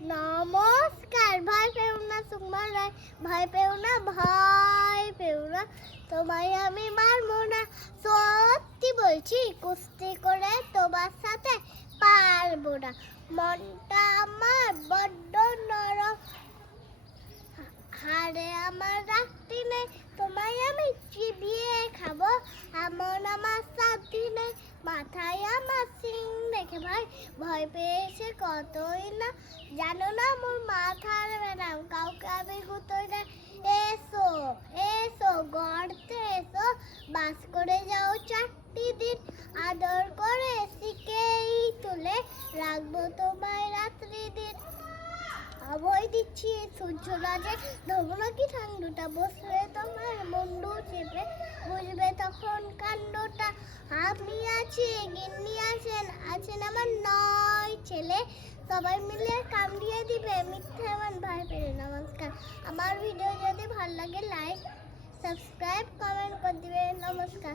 নমস্কার। ভয় পেও না সুকমা রায়, ভয় পেও না, ভয় পেও না, তোমায় আমি মারবো না। সত্যি বলছি, কুস্তি করে তোমার সাথে পারবো না। মনটা আমার বড্ড নরম, হাড়ে আমার রাখতে নেই, তোমায় আমি চিবিয়ে খাবো। এমন আমার সাথী নেই, মাথায় আমার সিং দেখে ভাই ভয় পেয়েছে কতই না। জানো না মোর মাথার ব্যানাম, কাউকে আমি গুতোই না। এসো এসো গড়তে এসো, বাস করে যাও 4টি দিন, আদর করে শিখেই তুলে রাখবো তোমায় রাত্রি দিন। আবহাওয়া দিচ্ছি সূর্য রাজে, ধরবো নাকি ঠান্ডুটা, বসলে তোমার মুন্ডু চেপে, বুঝবে তখন কাণ্ডটা। আমি আছি, গিন্নি আছেন আমার 9 ছেলে, সবাই মিলে কামড়িয়ে দিবে, মিথ্যে এমন ভয় পেলে। নমস্কার। আমার ভিডিও যদি ভালো লাগে লাইক, সাবস্ক্রাইব, কমেন্ট করে দিবে। নমস্কার।